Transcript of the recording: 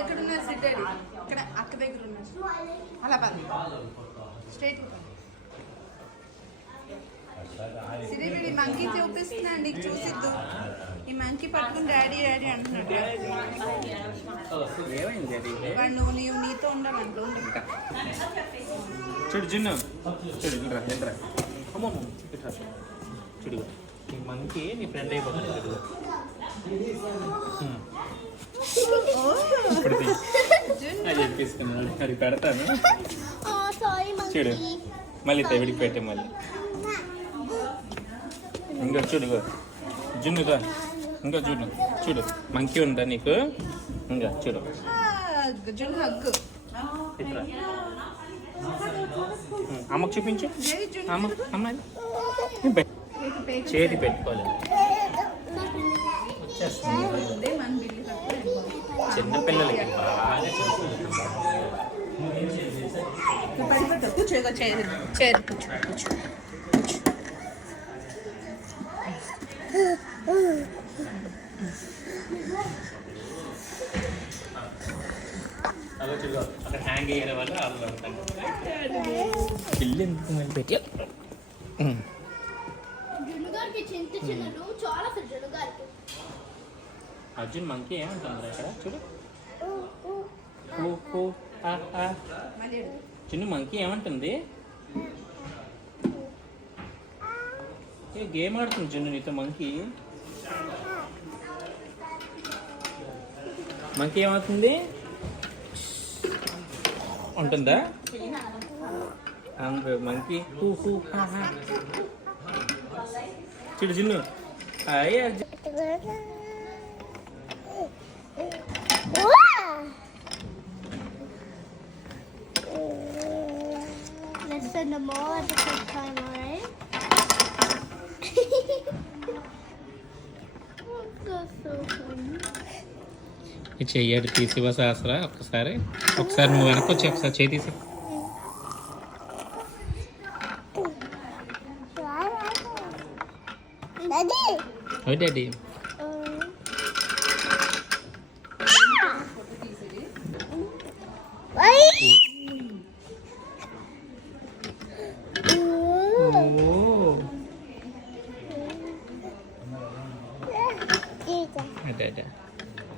ఇక్కడ ఉన్నారు సిడ్డాడి, ఇక్కడ అక్క దగ్గర ఉన్నారు. అలా పది స్ట్రైట్ సిరివిడి మంకీ చూపిస్తున్నా నీకు చూసిద్దు. ఈ మంకీ పట్టుకుని డాడీ డాడీ అంటున్నాడు. వాడు నువ్వు నీతో ఉండాలంటూ ఇంకా చూడు చిన్న చూడు ఇంట్రా అమ్మమ్మ ఇట్రా చూడు నీ మంకీ నీ ఫ్రెండ్ అయిపోతుంది. ఇప్పుడు అది చెప్పేసుకున్నాడు అది పెడతాను చూడు మళ్ళీ తెవిడికి పెట్టే మళ్ళీ ఇంకా చూడు జున్నుగా ఇంకా చూడు చూడు మంకీ ఉందా నీకు ఇంకా చూడు ఇట్రా అమ్మకు చూపించు అమ్మ చేతి పెట్టుకోవాలి చిన్నపిల్లలకి అక్కడ హ్యాంగ్ చేయడం వల్ల పిల్లి ఎందుకు మళ్ళీ పెట్టి అర్జున్ మంకీ ఏమంటుంది అక్కడ చూడు చిన్న మంకీ ఏమంటుంది గేమ్ ఆడుతుంది చిన్న నీతో మంకీ ఏమవుతుంది ఉంటుందా మంకీ చూడు Chinnu hi Arjun Let's spend more at the same time, alright? That's so funny. ఈ చెయ్యాడు తీసివ శాస్త్ర ఒకసారి నువ్వు వెనకొచ్చి ఒకసారి చేయి తీసి Daddy! డాడీ